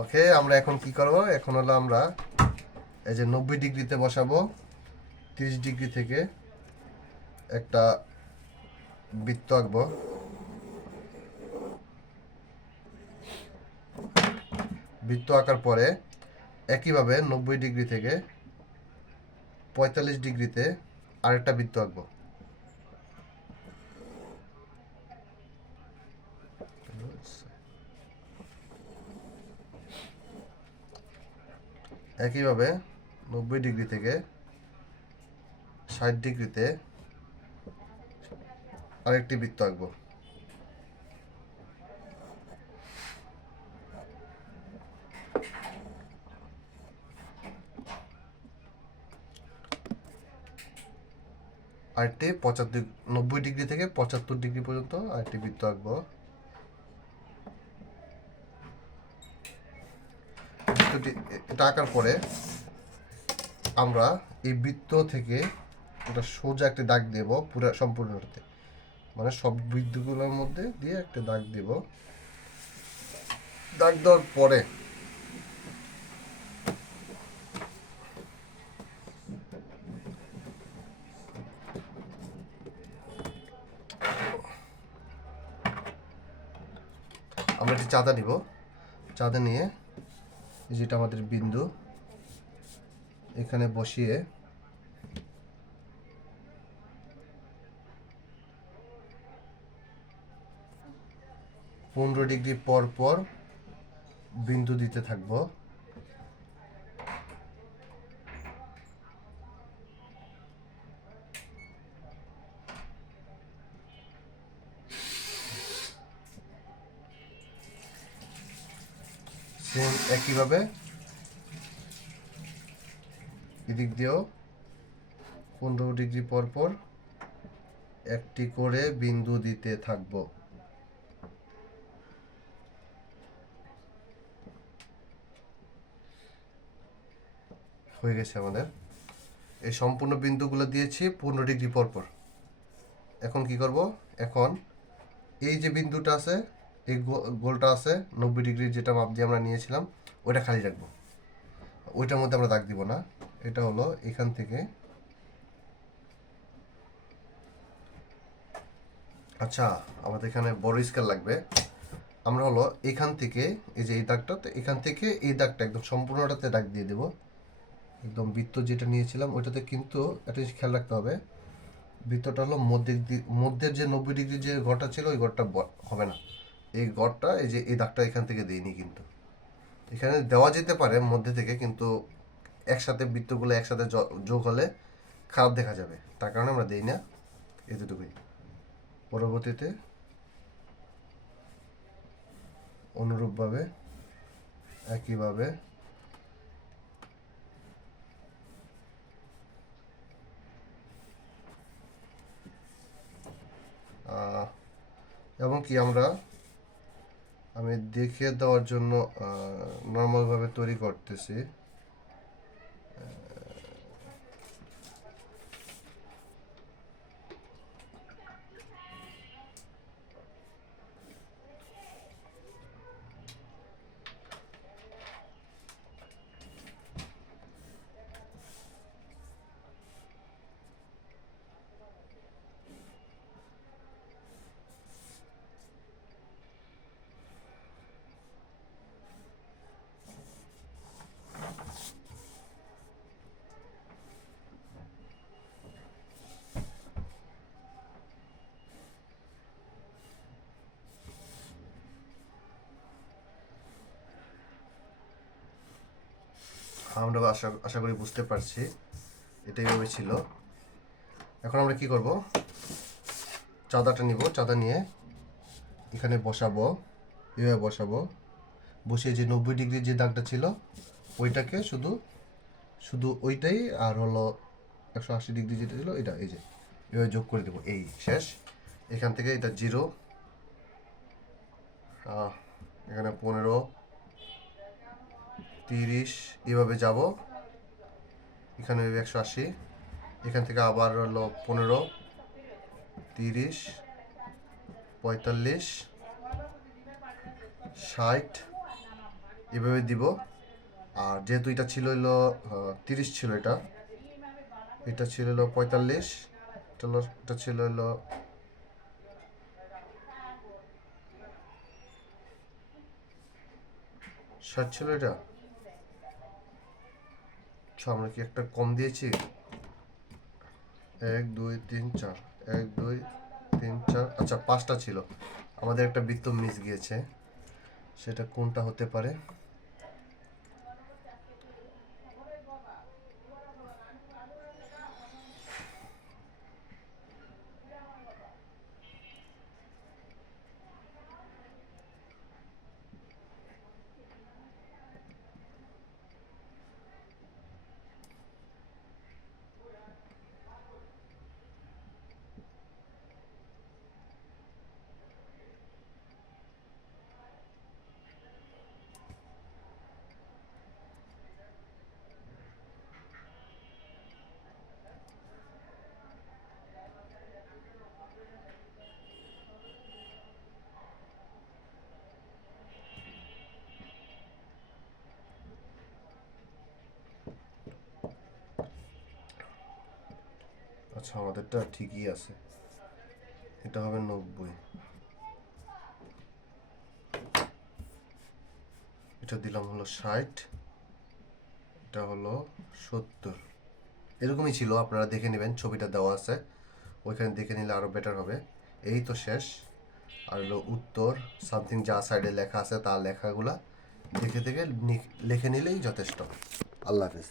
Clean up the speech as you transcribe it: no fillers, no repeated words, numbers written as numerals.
ওকে, আমরা এখন কি করব? এখন হলো আমরা এই যে 90 ডিগ্রিতে বসাবো। 30 ডিগ্রি থেকে একটা বৃত্ত আঁকবো। বৃত্ত আঁকার পরে একইভাবে 90 ডিগ্রি থেকে 45 ডিগ্রিতে আরেকটা বৃত্ত আঁকবো। একইভাবে 90 ডিগ্রি থেকে 60 ডিগ্রিতে আরেকটি বৃত্ত আঁকবো। আরেকটি 90 ডিগ্রি থেকে 75 ডিগ্রি পর্যন্ত আরেকটি বৃত্ত আঁকবো। এটা আঁকার পরে আমরা এই বৃত্ত থেকে একটা সোজা একটা দাগ দেব পুরো সম্পূর্ণটাতে, মানে সব বৃত্তগুলোর মধ্যে দিয়ে একটা দাগ দেব। দাগ দেওয়ার পরে আমরা একটি চাঁদা নিব। চাঁদা নিয়ে যেটা আমাদের বিন্দু এখানে বসিয়ে পনেরো ডিগ্রি পর পর বিন্দু দিতে থাকবো। সেম একইভাবে এদিক দিয়েও 15 ডিগ্রি পর পর একটি করে বিন্দু দিতে থাকবো। হয়ে গেছে আমাদের। এই সম্পূর্ণ বিন্দুগুলো দিয়েছি 15 ডিগ্রি পর পর। এখন কি করব? এখন এই যে বিন্দুটা আছে, এই গোলটা আছে 90 ডিগ্রি যেটা মাপ দিয়ে আমরা নিয়েছিলাম, ওইটা খালি রাখবো। ওইটার মধ্যে আমরা দাগ দিব না। এটা হলো এখান থেকে, আচ্ছা আমাদের এখানে বড় স্কেল লাগবে। আমরা হলো এখান থেকে এই যে এই দাগটা, তো এখান থেকে এই দাগটা একদম সম্পূর্ণটাতে দাগ দিয়ে দেব। একদম বৃত্ত যেটা নিয়েছিলাম ওইটাতে, কিন্তু একটা জিনিস খেয়াল রাখতে হবে, বৃত্তটা হলো মধ্যের যে 90 ডিগ্রি যে ঘরটা ছিল ওই ঘরটা হবে না। এই ঘরটা এই যে এই দাগটা এখান থেকে দিইনি, কিন্তু এখানে দেওয়া যেতে পারে মধ্যে থেকে, কিন্তু একসাথে বৃত্তগুলো একসাথে যোগ হলে খারাপ দেখা যাবে, তার কারণে আমরা দিই না। এতটুকুই। পরবর্তীতে অনুরূপভাবে একইভাবে এবং কি আমি দেখিয়ে দেওয়ার জন্য নর্মালভাবে তৈরি করতেছি। আমরা আশা করি বুঝতে পারছি, এটাই ভাবে ছিল। এখন আমরা কি করব? চাঁদাটা নিব। চাঁদা নিয়ে এখানে বসাবো, এভাবে বসাবো। বসিয়ে যে 90 ডিগ্রির যে দাগটা ছিল ওইটাকে শুধু শুধু ওইটাই, আর হলো 180 ডিগ্রি যেটা ছিল এটা, এই যে এভাবে যোগ করে দেবো। এই শেষ। এখান থেকে এটা 0, এখানে 15, 30 এভাবে যাব। এখানে 180, এখান থেকে আবার হলো 15, 30, 45, 60, এভাবে দিব। আর যেহেতু এটা ছিল হলো 30 ছিল, এটা এটা ছিল হলো 45, এটা ছিল হলো 60 ছিল এটা। আচ্ছা, আমরা কি একটা কম দিয়েছি? 1 2 3 4, 1 2 3 4, আচ্ছা 5টা ছিল। আমাদের একটা বৃত্ত মিস গিয়েছে, সেটা কোনটা হতে পারে? আচ্ছা, আমাদেরটা ঠিকই আছে, এটা হবে 90। এটা দিলাম হলো 60, এটা হলো 70। এরকমই ছিল, আপনারা দেখে নেবেন, ছবিটা দেওয়া আছে, ওইখানে দেখে নিলে আরও বেটার হবে। এই তো শেষ। আর হলো উত্তর সামথিং যা সাইডে লেখা আছে তার লেখাগুলা দেখে দেখে লিখে নিলেই যথেষ্ট। আল্লাহ হাফিজ।